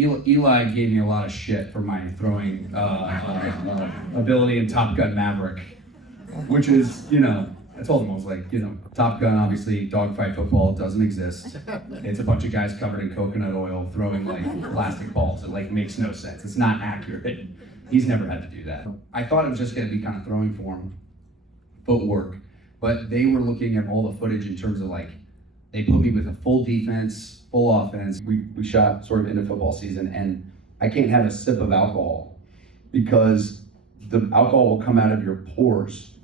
Eli gave me a lot of shit for my throwing ability in Top Gun Maverick, which is, I told him, I was like, Top Gun, obviously, dogfight football doesn't exist. It's a bunch of guys covered in coconut oil throwing plastic balls. It makes no sense. It's not accurate. He's never had to do that. I thought it was just gonna be kind of throwing form, footwork, but they were looking at all the footage in terms of they put me with a full defense, full offense. We shot sort of into football season, and I can't have a sip of alcohol because the alcohol will come out of your pores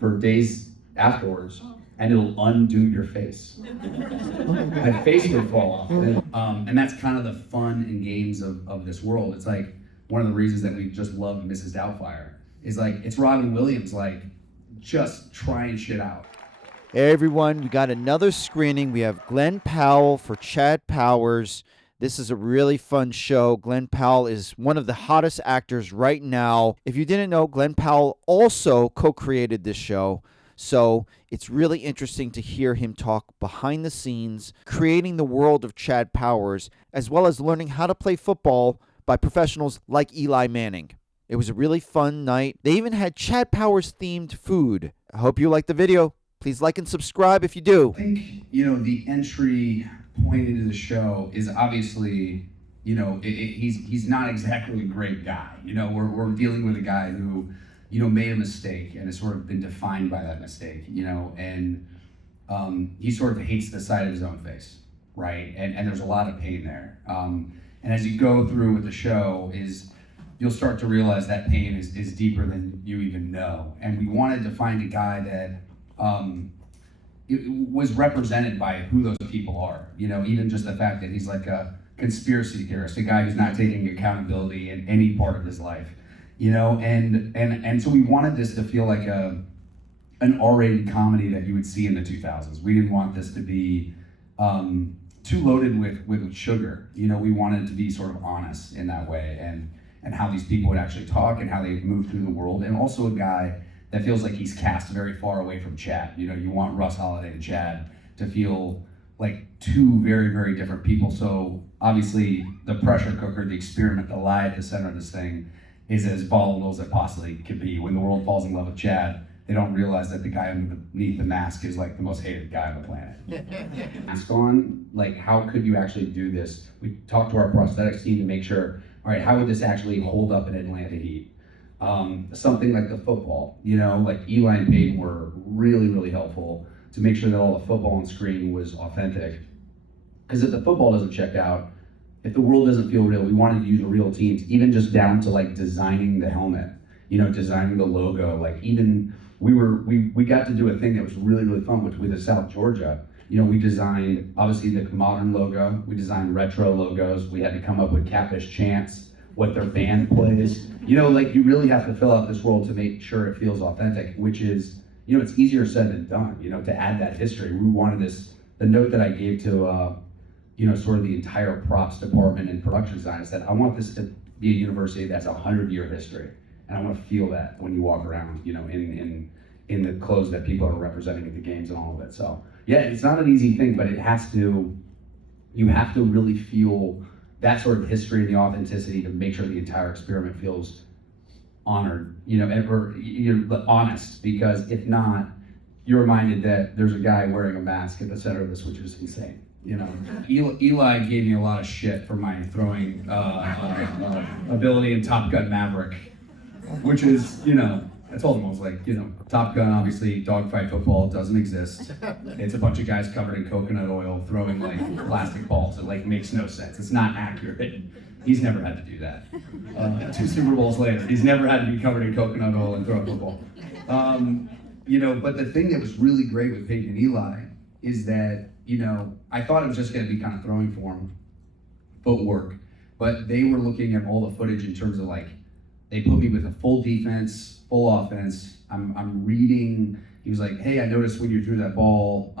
for days afterwards, and it'll undo your face. My face would fall off. And that's kind of the fun and games of this world. It's one of the reasons that we just love Mrs. Doubtfire is it's Robin Williams, just trying shit out. Hey everyone, we got another screening. We have Glen Powell for Chad Powers. This is a really fun show. Glen Powell is one of the hottest actors right now. If you didn't know, Glen Powell also co-created this show. So it's really interesting to hear him talk behind the scenes, creating the world of Chad Powers, as well as learning how to play football by professionals like Eli Manning. It was a really fun night. They even had Chad Powers themed food. I hope you liked the video. Please like and subscribe if you do. I think, the entry point into the show is obviously, he's not exactly a great guy. We're dealing with a guy who, made a mistake and has sort of been defined by that mistake, and he sort of hates the sight of his own face, right? And there's a lot of pain there. And as you go through with the show you'll start to realize that pain is deeper than you even know. And we wanted to find a guy that it was represented by who those people are. Even just the fact that he's a conspiracy theorist, a guy who's not taking accountability in any part of his life. And so we wanted this to feel like an R-rated comedy that you would see in the 2000s. We didn't want this to be too loaded with sugar. We wanted it to be sort of honest in that way, and how these people would actually talk and how they move through the world, and also a guy that feels like he's cast very far away from Chad. You want Russ Holiday and Chad to feel like two very, very different people. So obviously the pressure cooker, the experiment, the lie at the center of this thing is as volatile as it possibly could be. When the world falls in love with Chad, they don't realize that the guy underneath the mask is the most hated guy on the planet. Mask on, how could you actually do this? We talked to our prosthetics team to make sure, all right, how would this actually hold up in Atlanta heat? Something like the football, Eli and Peyton were really, really helpful to make sure that all the football on screen was authentic. Because if the football doesn't check out, if the world doesn't feel real, we wanted to use real teams, even just down to designing the helmet, designing the logo. Even we got to do a thing that was really, really fun, which with the South Georgia. We designed obviously the modern logo, we designed retro logos, we had to come up with Catfish Chants, what their band plays. You really have to fill out this world to make sure it feels authentic, which is, it's easier said than done, to add that history. We wanted the note that I gave to, sort of the entire props department and production design, I said, I want this to be a university that's 100-year history. And I want to feel that when you walk around, in the clothes that people are representing at the games and all of it. So yeah, it's not an easy thing, but you have to really feel that sort of history and the authenticity to make sure the entire experiment feels honored, or honest, because if not, you're reminded that there's a guy wearing a mask at the center of this, which is insane. Eli gave me a lot of shit for my throwing ability in Top Gun Maverick, which is, I told him, I was like, Top Gun, obviously, dogfight football doesn't exist. It's a bunch of guys covered in coconut oil throwing plastic balls. It makes no sense. It's not accurate. He's never had to do that. 2 Super Bowls later, he's never had to be covered in coconut oil and throw a football. But the thing that was really great with Peyton and Eli is that, I thought it was just gonna be kind of throwing form, footwork, but they were looking at all the footage in terms of they put me with a full defense, full offense. I'm reading. He was like, hey, I noticed when you threw that ball,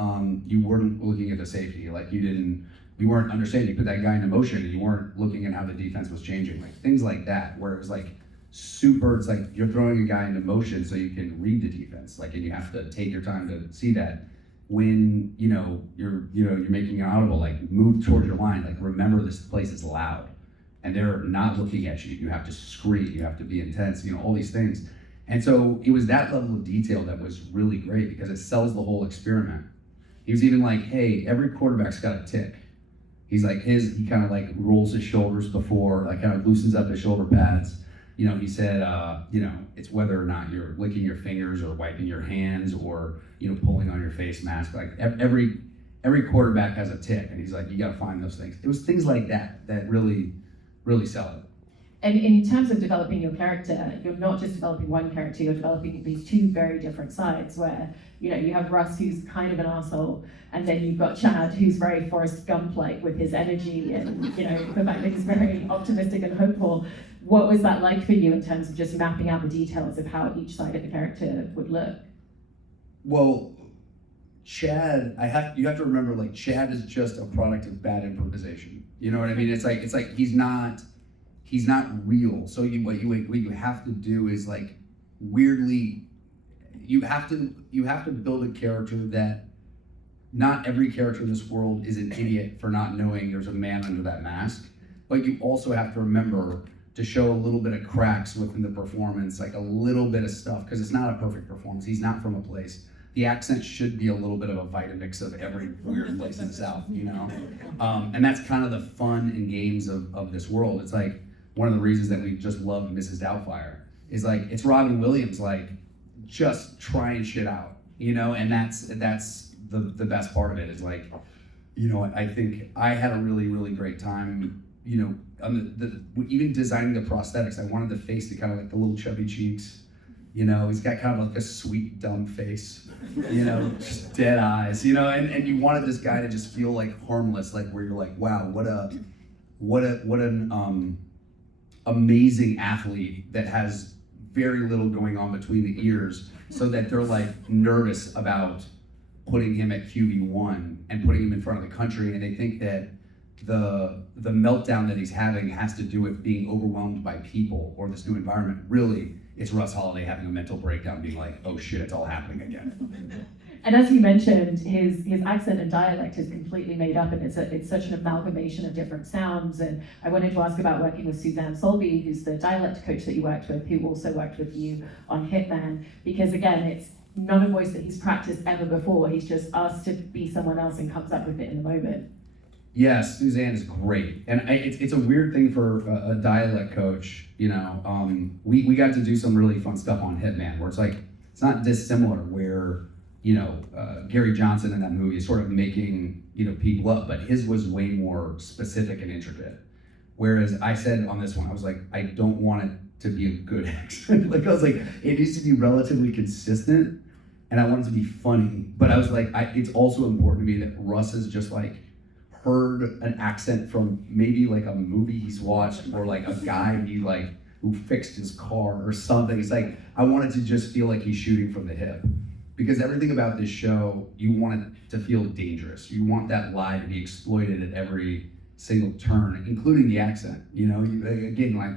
you weren't looking at the safety. You weren't understanding. You put that guy into motion and you weren't looking at how the defense was changing. Things like that, where it was super, it's you're throwing a guy into motion so you can read the defense. And you have to take your time to see that. When, you're making an audible, move towards your line, remember this place is loud. and they're not looking at you. You have to scream, you have to be intense, all these things. And so it was that level of detail that was really great because it sells the whole experiment. He was even like, hey, every quarterback's got a tick. He's like, he kind of like rolls his shoulders before, like kind of loosens up his shoulder pads. He said, it's whether or not you're licking your fingers or wiping your hands or, pulling on your face mask. Like every quarterback has a tick, and he's like, you got to find those things. It was things like that really, really sell it. And in terms of developing your character, you're not just developing one character, you're developing these two very different sides where, you have Russ, who's kind of an asshole, and then you've got Chad, who's very Forrest Gump-like with his energy and, the fact that he's very optimistic and hopeful. What was that like for you in terms of just mapping out the details of how each side of the character would look? Well, Chad, you have to remember, like, Chad is just a product of bad improvisation. You know what I mean? It's like he's not real. So what you have to do is like weirdly, you have to build a character that not every character in this world is an idiot for not knowing there's a man under that mask. But you also have to remember to show a little bit of cracks within the performance, like a little bit of stuff, because it's not a perfect performance. He's not from a place. The accent should be a little bit of a Vitamix of every weird place in the South, And that's kind of the fun and games of this world. It's like one of the reasons that we just love Mrs. Doubtfire is like, it's Robin Williams, like just trying shit out, and that's the best part of it is like, I think I had a really, really great time, even designing the prosthetics. I wanted the face to kind of like the little chubby cheeks, he's got kind of like a sweet, dumb face, just dead eyes, and you wanted this guy to just feel like harmless, like where you're like, wow, what an amazing athlete that has very little going on between the ears, so that they're like nervous about putting him at QB1 and putting him in front of the country, and they think that the meltdown that he's having has to do with being overwhelmed by people or this new environment. Really, it's Russ Holiday having a mental breakdown, being like, oh shit, it's all happening again. And as you mentioned, his accent and dialect is completely made up, and it's such an amalgamation of different sounds. And I wanted to ask about working with Suzanne Solby, who's the dialect coach that you worked with, who also worked with you on Hitman, because again, it's not a voice that he's practiced ever before. He's just asked to be someone else and comes up with it in the moment. Yes, Suzanne is great, and it's a weird thing for a dialect coach. We got to do some really fun stuff on Hitman, where it's not dissimilar. Where Gary Johnson in that movie is sort of making people up, but his was way more specific and intricate. Whereas I said on this one, I was like, I don't want it to be a good accent. I was like, it needs to be relatively consistent, and I want it to be funny. But I was like, it's also important to me that Russ is just like heard an accent from maybe like a movie he's watched, or like a guy who fixed his car or something. It's like, I want it to just feel like he's shooting from the hip. Because everything about this show, you want it to feel dangerous. You want that lie to be exploited at every single turn, including the accent. Again, like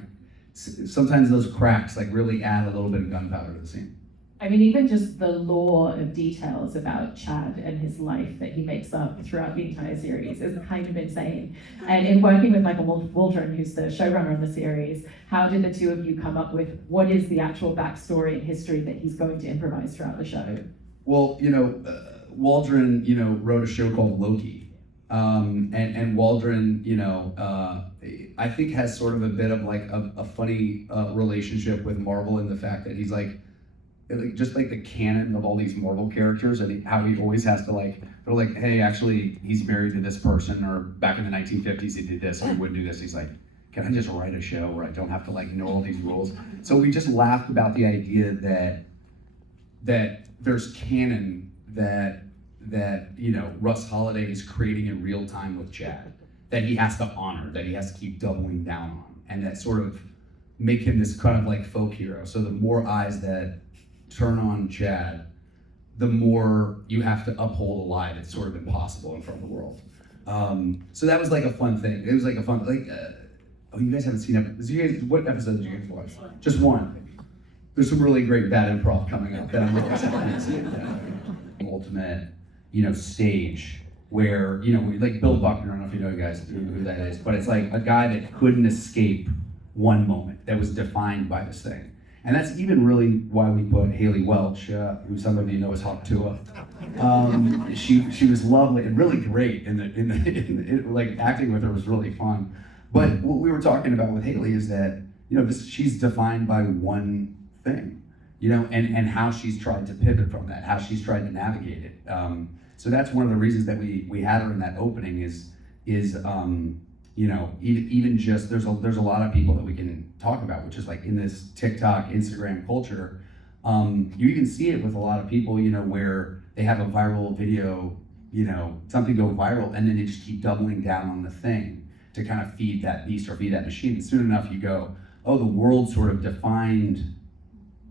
sometimes those cracks like really add a little bit of gunpowder to the scene. I mean, even just the lore of details about Chad and his life that he makes up throughout the entire series is kind of insane. And in working with Michael Waldron, who's the showrunner on the series, how did the two of you come up with what is the actual backstory and history that he's going to improvise throughout the show? Well, Waldron, wrote a show called Loki. And Waldron, I think has sort of a bit of like a funny relationship with Marvel in the fact that he's like just like the canon of all these Marvel characters, and how he always has to they're like, hey, actually, he's married to this person, or back in the 1950s he did this, or he wouldn't do this. He's like, can I just write a show where I don't have to know all these rules? So we just laughed about the idea that there's canon that Russ Holiday is creating in real time with Chad, that he has to honor, that he has to keep doubling down on, and that sort of make him this kind of like folk hero. So the more eyes that turn on Chad, the more you have to uphold a lie that's sort of impossible in front of the world. So that was like a fun thing. It was like a fun, oh, you guys haven't seen it. What episode did you guys watch? Just one. There's some really great bad improv coming up that I'm really excited to see. Ultimate, stage where, like Bill Buckner, I don't know if you know guys who that is, but it's like a guy that couldn't escape one moment that was defined by this thing. And that's even really why we put Haley Welch, who some of you know as Hawk Tuah. She was lovely and really great like acting with her was really fun. But what we were talking about with Haley is that, she's defined by one thing, and how she's tried to pivot from that, how she's tried to navigate it. So that's one of the reasons that we had her in that opening is even just there's a lot of people that we can talk about, which is like in this TikTok, Instagram culture, you even see it with a lot of people, where they have a viral video, something go viral, and then they just keep doubling down on the thing to kind of feed that beast or feed that machine. And soon enough you go, oh, the world sort of defined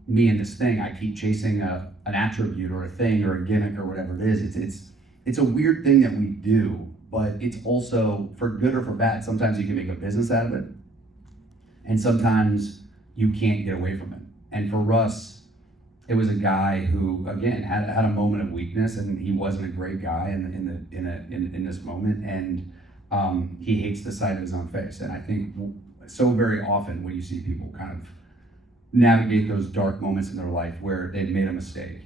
me in this thing. I keep chasing an attribute or a thing or a gimmick or whatever it is. It's a weird thing that we do, but it's also, for good or for bad, sometimes you can make a business out of it, and sometimes you can't get away from it. And for Russ, it was a guy who, again, had a moment of weakness, and he wasn't a great guy in this moment, and he hates the sight of his own face. And I think so very often when you see people kind of navigate those dark moments in their life where they've made a mistake,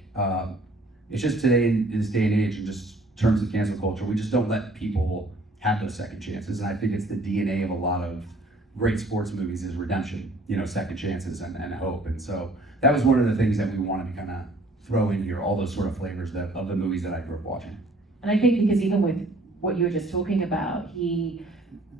it's just today, in this day and age, and just terms of cancel culture, we just don't let people have those second chances. And I think it's the DNA of a lot of great sports movies is redemption, second chances and hope. And so that was one of the things that we wanted to kind of throw in here, all those sort of flavors of the movies that I grew up watching. And I think because even with what you were just talking about, he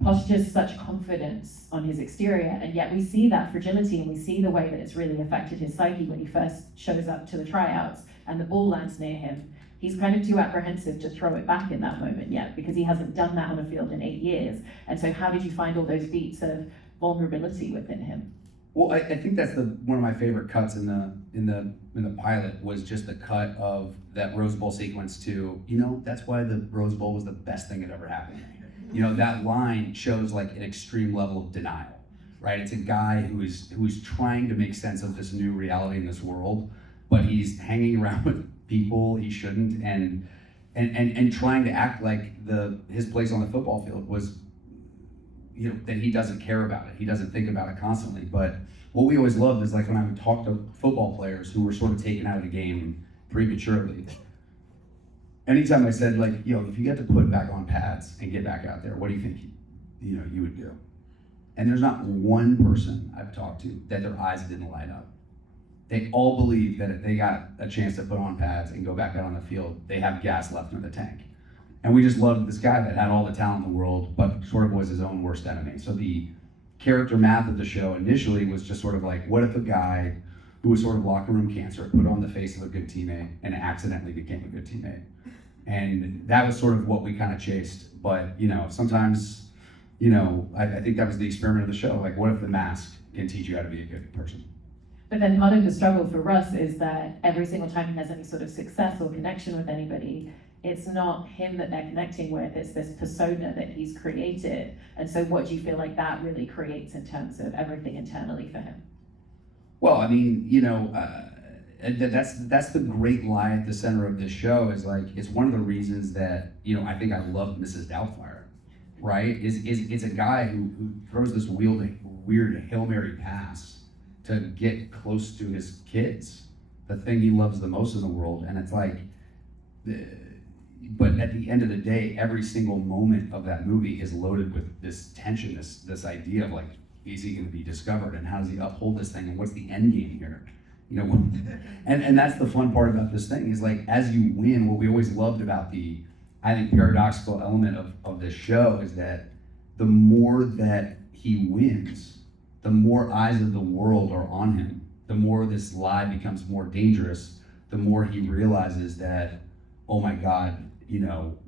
postures such confidence on his exterior, and yet we see that fragility, and we see the way that it's really affected his psyche when he first shows up to the tryouts and the ball lands near him. He's kind of too apprehensive to throw it back in that moment yet, because he hasn't done that on a field in 8 years. And so how did you find all those beats of vulnerability within him? Well, I think that's one of my favorite cuts in the pilot, was just the cut of that Rose Bowl sequence to, that's why the Rose Bowl was the best thing that ever happened. That line shows like an extreme level of denial, right? It's a guy who is trying to make sense of this new reality in this world, but he's hanging around with people he shouldn't, and trying to act like his place on the football field was, that he doesn't care about it. He doesn't think about it constantly. But what we always loved is like when I would talk to football players who were sort of taken out of the game prematurely. Anytime I said like, if you get to put back on pads and get back out there, what do you think you would do? And there's not one person I've talked to that their eyes didn't light up. They all believe that if they got a chance to put on pads and go back out on the field, they have gas left in the tank. And we just loved this guy that had all the talent in the world, but sort of was his own worst enemy. So the character math of the show initially was just sort of like, what if a guy who was sort of locker room cancer put on the face of a good teammate and accidentally became a good teammate? And that was sort of what we kind of chased. But, sometimes, I think that was the experiment of the show. Like, what if the mask can teach you how to be a good person? But then part of the struggle for Russ is that every single time he has any sort of success or connection with anybody, it's not him that they're connecting with, it's this persona that he's created. And so what do you feel like that really creates in terms of everything internally for him? Well, I mean, that's the great lie at the center of this show, is like, it's one of the reasons that, I think I love Mrs. Doubtfire, right? It's a guy who throws this weird Hail Mary pass to get close to his kids, the thing he loves the most in the world. And it's like, but at the end of the day, every single moment of that movie is loaded with this tension, this idea of like, is he gonna be discovered, and how does he uphold this thing, and what's the end game here? And that's the fun part about this thing, is like, as you win, what we always loved about the, I think, paradoxical element of this show is that the more that he wins, the more eyes of the world are on him, the more this lie becomes more dangerous, the more he realizes that, oh my God,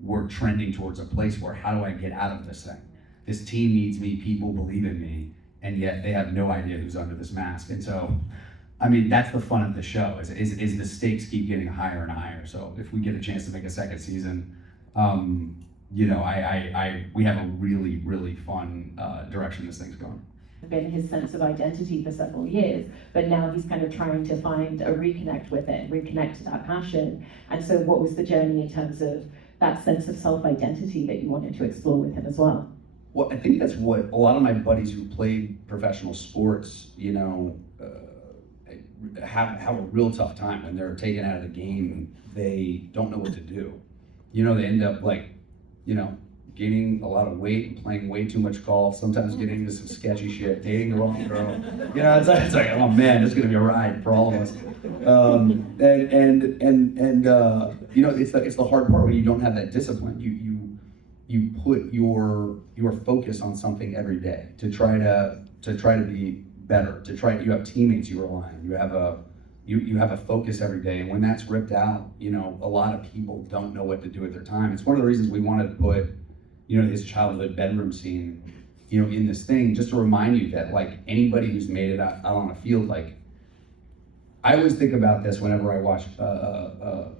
we're trending towards a place where, how do I get out of this thing? This team needs me, people believe in me, and yet they have no idea who's under this mask. And so, I mean, that's the fun of the show, is the stakes keep getting higher and higher. So if we get a chance to make a second season, we have a really, really fun direction this thing's going. Been his sense of identity for several years, but now he's kind of trying to find a reconnect with it, reconnect to that passion. And so what was the journey in terms of that sense of self-identity that you wanted to explore with him as well. Well, I think that's what a lot of my buddies who played professional sports, have a real tough time when they're taken out of the game and they don't know what to do. They end up gaining a lot of weight and playing way too much golf, sometimes getting into some sketchy shit, dating the wrong girl. It's like, oh man, it's gonna be a ride for all of us. It's the hard part when you don't have that discipline. You put your focus on something every day to try to be better, you have teammates you rely on, you have a focus every day, and when that's ripped out, a lot of people don't know what to do with their time. It's one of the reasons we wanted to put his childhood bedroom scene in this thing, just to remind you that like anybody who's made it out on a field, like I always think about this whenever I watch a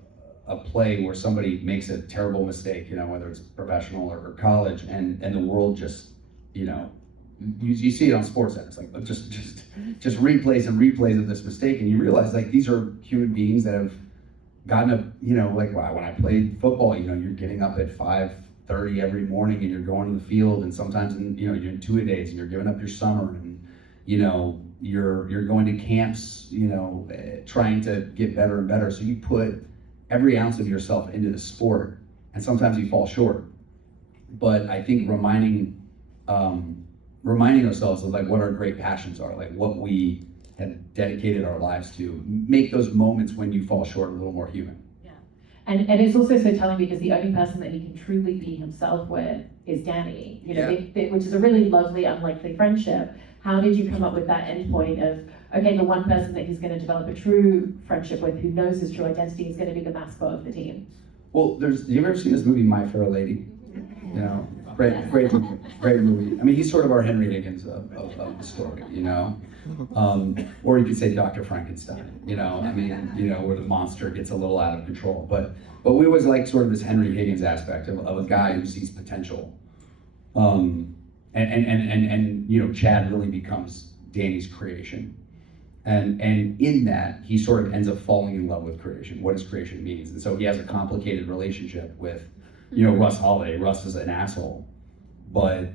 play where somebody makes a terrible mistake, whether it's professional or college, and the world just you see it on sports centers, like just replays and replays of this mistake, and you realize like these are human beings that have gotten up, like wow, when I played football, you're getting up at 5:30 every morning and you're going to the field, and sometimes you're in two-a-days and you're giving up your summer, and you're going to camps, trying to get better and better. So you put every ounce of yourself into the sport, and sometimes you fall short. But I think reminding ourselves of like what our great passions are, like what we have dedicated our lives to, make those moments when you fall short a little more human. Yeah, and it's also so telling because the only person that he can truly be himself with is Danny, which is a really lovely, unlikely friendship. How did you come up with that endpoint of, okay, the one person that he's going to develop a true friendship with, who knows his true identity, is going to be the mascot of the team? Well, you ever seen this movie, My Fair Lady? Great movie. I mean, he's sort of our Henry Higgins of the story, or you could say Dr. Frankenstein, where the monster gets a little out of control. But we always like sort of this Henry Higgins aspect of a guy who sees potential. Chad really becomes Danny's creation. And in that, he sort of ends up falling in love with creation, what his creation means. And so he has a complicated relationship with, Russ Holiday. Russ is an asshole, but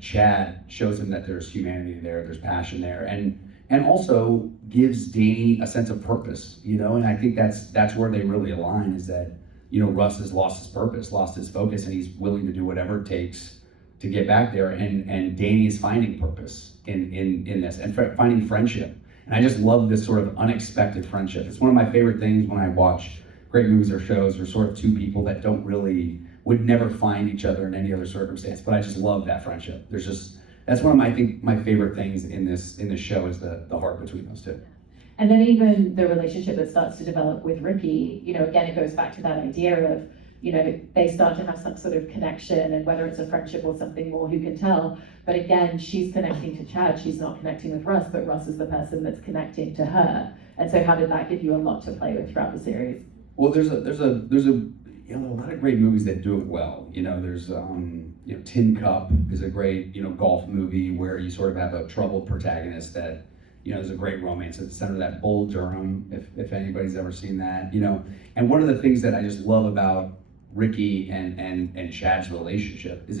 Chad shows him that there's humanity there, there's passion there, and also gives Danny a sense of purpose, and I think that's where they really align, is that, Russ has lost his purpose, lost his focus, and he's willing to do whatever it takes to get back there, and Danny is finding purpose in this, and finding friendship. And I just love this sort of unexpected friendship. It's one of my favorite things when I watch great movies or shows, or sort of two people that would never find each other in any other circumstance, but I just love that friendship. That's one of my favorite things in this show, is the heart between those two. And then even the relationship that starts to develop with Ricky, again, it goes back to that idea of, they start to have some sort of connection, and whether it's a friendship or something more, who can tell? But again, she's connecting to Chad, she's not connecting with Russ, but Russ is the person that's connecting to her. And so how did that give you a lot to play with throughout the series? Well, there's a lot of great movies that do it well. There's Tin Cup is a great golf movie where you sort of have a troubled protagonist that there's a great romance at the center of that. Bull Durham, if anybody's ever seen that, And one of the things that I just love about Ricky and Chad's relationship is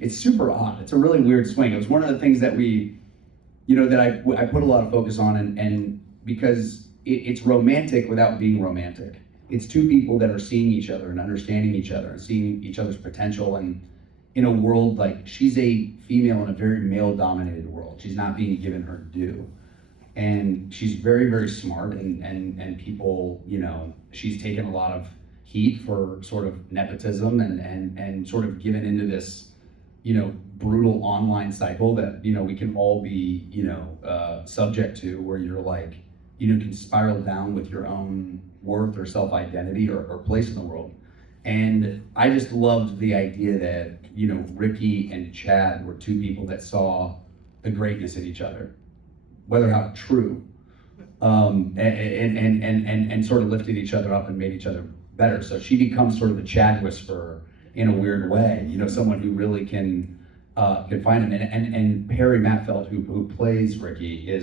it's super odd. It's a really weird swing. It was one of the things that I put a lot of focus on, and because it's romantic without being romantic. It's two people that are seeing each other and understanding each other and seeing each other's potential, and in a world, like, she's a female in a very male-dominated world. She's not being given her due. And she's very, very smart, and people, she's taken a lot of heat for sort of nepotism and sort of given into this, brutal online cycle that, we can all be, subject to, where you're like, can spiral down with your own worth or self-identity or place in the world. And I just loved the idea that, Ricky and Chad were two people that saw the greatness in each other, whether not true, and sort of lifted each other up and made each other better. So she becomes sort of the Chad whisperer in a weird way, someone who really can find him. And Perry Matfeld, who plays Ricky,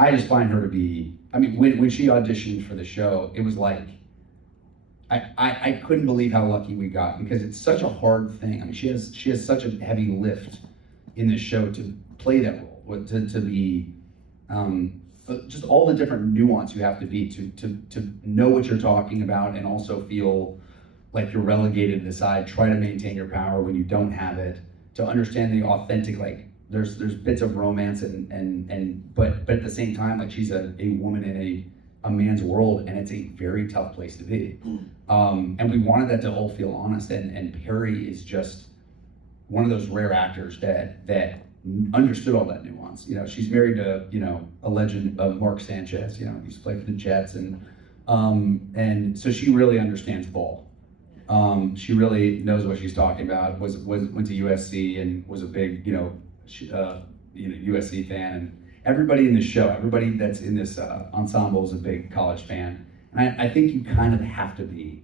I just find her to be, when she auditioned for the show, it was like, I couldn't believe how lucky we got, because it's such a hard thing. I mean, she has such a heavy lift in this show to play that role, to be just all the different nuance you have to be to know what you're talking about, and also feel like you're relegated to the side, try to maintain your power when you don't have it, to understand the authentic, like there's bits of romance but at the same time, like she's a woman in a man's world, and it's a very tough place to be. And we wanted that to all feel honest, and Perry is just one of those rare actors that understood all that nuance. You know, she's married to, you know, a legend of Mark Sanchez, you know, he used to play for the Jets, and so she really understands ball. She really knows what she's talking about. Went to USC and was a big, USC fan, and everybody in the show, everybody that's in this ensemble is a big college fan. And I think you kind of have to be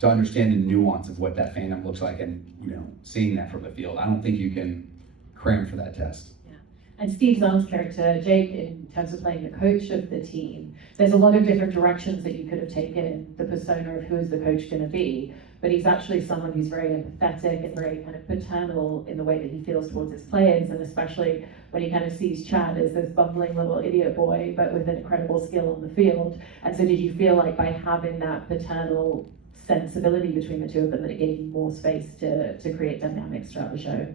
to understand the nuance of what that fandom looks like, and, you know, seeing that from the field. I don't think you can cram for that test. Yeah. And Steve Zahn's character, Jake, in terms of playing the coach of the team, there's a lot of different directions that you could have taken the persona of who is the coach going to be. But he's actually someone who's very empathetic and very kind of paternal in the way that he feels towards his players, and especially when he kind of sees Chad as this bumbling little idiot boy, but with an incredible skill on the field. And so did you feel like by having that paternal sensibility between the two of them, that it gave you more space to create dynamics throughout the show?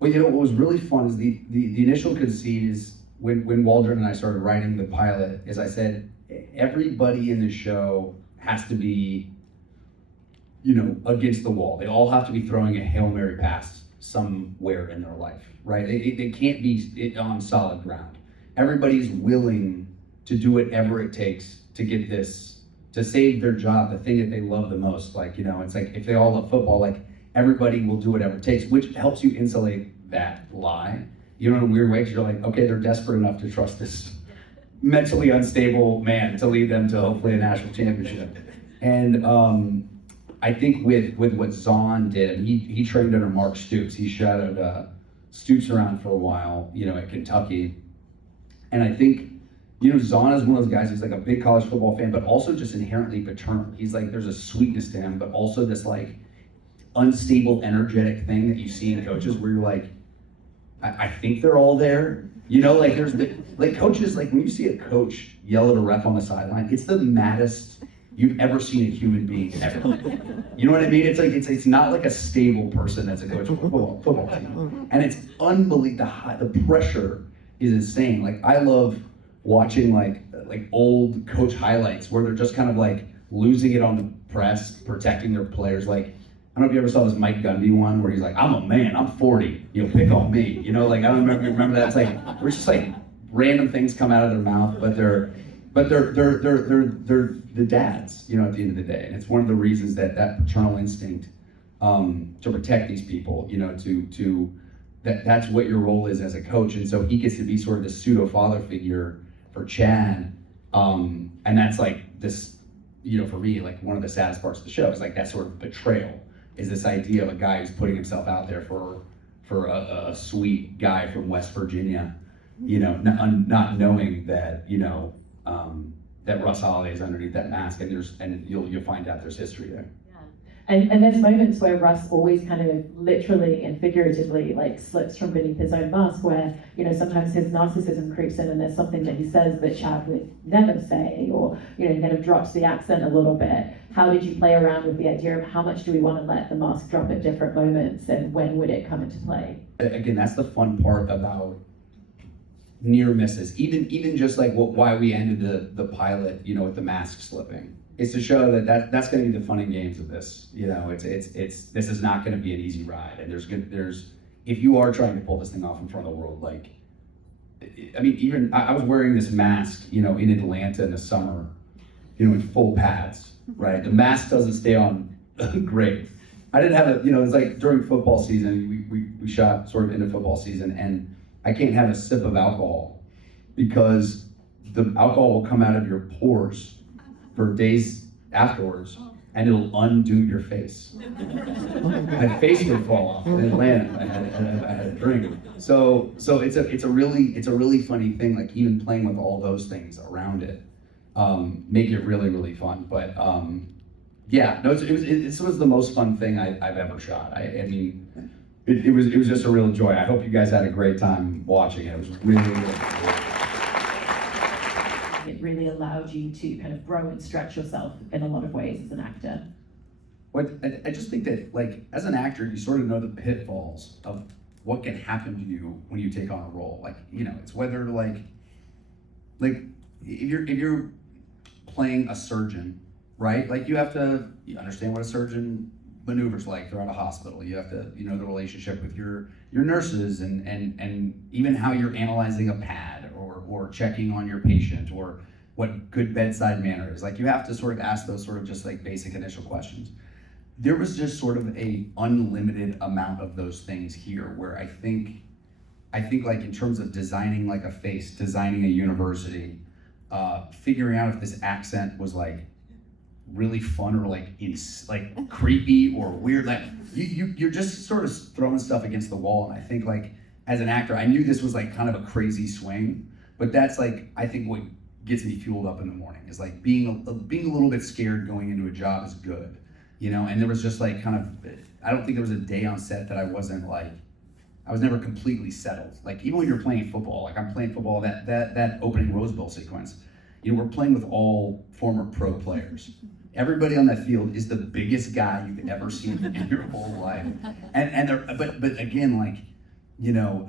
Well, you know, what was really fun is the initial conceit is when Waldron and I started writing the pilot, is I said, everybody in the show has to be, you know, against the wall. They all have to be throwing a Hail Mary pass somewhere in their life, right? They can't be on solid ground. Everybody's willing to do whatever it takes to get this, to save their job, the thing that they love the most. Like, you know, it's like if they all love football, like everybody will do whatever it takes, which helps you insulate that lie. You know, in a weird way, because you're like, okay, they're desperate enough to trust this mentally unstable man to lead them to hopefully a national championship. And I think with what Zahn did, and he trained under Mark Stoops. He shadowed Stoops around for a while, you know, at Kentucky. And I think, you know, Zahn is one of those guys who's like a big college football fan, but also just inherently paternal. He's like, there's a sweetness to him, but also this like unstable, energetic thing that you see in coaches where you're like, I think they're all there. You know, like there's like coaches, like when you see a coach yell at a ref on the sideline, it's the maddest you've ever seen a human being ever. You know what I mean? It's like it's not like a stable person that's a coach of a football team. And it's unbelievable. The pressure is insane. Like I love watching like old coach highlights where they're just kind of like losing it on the press, protecting their players. Like, I don't know if you ever saw this Mike Gundy one where he's like, I'm a man, I'm 40, you'll pick on me. You know, like I don't remember that. It's like, we're just like random things come out of their mouth, but they're the dads, you know, at the end of the day. And it's one of the reasons that paternal instinct to protect these people, you know, that's what your role is as a coach. And so he gets to be sort of the pseudo father figure for Chad. And that's like this, you know, for me, like one of the saddest parts of the show is like that sort of betrayal, is this idea of a guy who's putting himself out there for a sweet guy from West Virginia, you know, not knowing that, you know, that Russ Holiday's underneath that mask, and you'll find out there's history there. Yeah. And there's moments where Russ always kind of literally and figuratively like slips from beneath his own mask, where, you know, sometimes his narcissism creeps in and there's something that he says that Chad would never say, or, you know, he kind of drops the accent a little bit. How did you play around with the idea of how much do we want to let the mask drop at different moments, and when would it come into play? Again, that's the fun part about near misses, even just like why we ended the pilot, you know, with the mask slipping. It's to show that's going to be the fun and games of this. You know, it's this is not going to be an easy ride, and there's if you are trying to pull this thing off in front of the world, like, I mean, even I was wearing this mask, you know, in Atlanta in the summer, you know, in full pads, right? The mask doesn't stay on great. I didn't have it was like during football season, we shot sort of into football season, and I can't have a sip of alcohol because the alcohol will come out of your pores for days afterwards, and it'll undo your face. My face would fall off in Atlanta. I had a drink. So it's a really funny thing. Like even playing with all those things around it, make it really fun. But Yeah, no, it was the most fun thing I've ever shot. I mean, it was just a real joy. I hope you guys had a great time watching it. It was really, really cool. It really allowed you to kind of grow and stretch yourself in a lot of ways as an actor. I just think that, like, as an actor, you sort of know the pitfalls of what can happen to you when you take on a role. Like, you know, it's whether like if you're playing a surgeon, right? Like you understand what a surgeon maneuvers like throughout a hospital. You have to, you know, the relationship with your nurses and even how you're analyzing a pad or checking on your patient or what good bedside manner is. Like you have to sort of ask those sort of just like basic initial questions. There was just sort of a unlimited amount of those things here where I think like in terms of designing like a face, designing a university, figuring out if this accent was like really fun or like creepy or weird, like you're just sort of throwing stuff against the wall. And I think like as an actor, I knew this was like kind of a crazy swing, but that's like I think what gets me fueled up in the morning is like being a little bit scared going into a job is good, you know. And there was just like kind of, I don't think there was a day on set that I was never completely settled. Like even when you're playing football, like I'm playing football, that opening Rose Bowl sequence, you know, we're playing with all former pro players. Everybody on that field is the biggest guy you've ever seen in your whole life. But again, like, you know,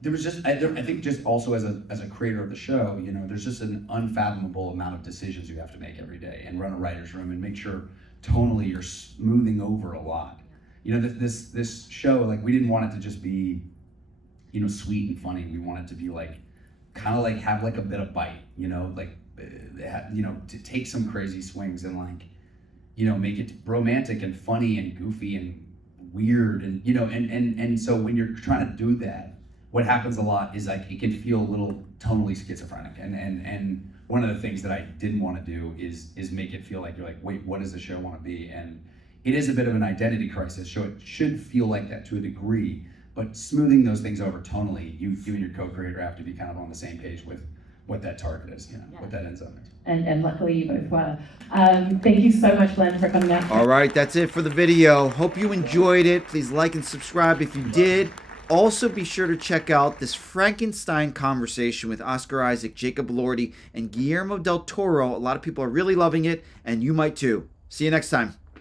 there was just, I think just also as a creator of the show, you know, there's just an unfathomable amount of decisions you have to make every day and run a writer's room and make sure tonally you're smoothing over a lot. You know, this show, like we didn't want it to just be, you know, sweet and funny. We want it to be like, kind of like have like a bit of bite, you know, like, you know, to take some crazy swings and like, you know, make it romantic and funny and goofy and weird and, you know, and so when you're trying to do that, what happens a lot is like it can feel a little tonally schizophrenic. And one of the things that I didn't want to do is make it feel like you're like, wait, what does the show want to be? And it is a bit of an identity crisis, so it should feel like that to a degree, but smoothing those things over tonally, you and your co-creator have to be kind of on the same page with what that target is, you know, what that ends up is. And luckily you both were. Thank you so much, Glen, for coming out. All right, that's it for the video. Hope you enjoyed it. Please like and subscribe if you did. Also, be sure to check out this Frankenstein conversation with Oscar Isaac, Jacob Elordi, and Guillermo del Toro. A lot of people are really loving it, and you might too. See you next time.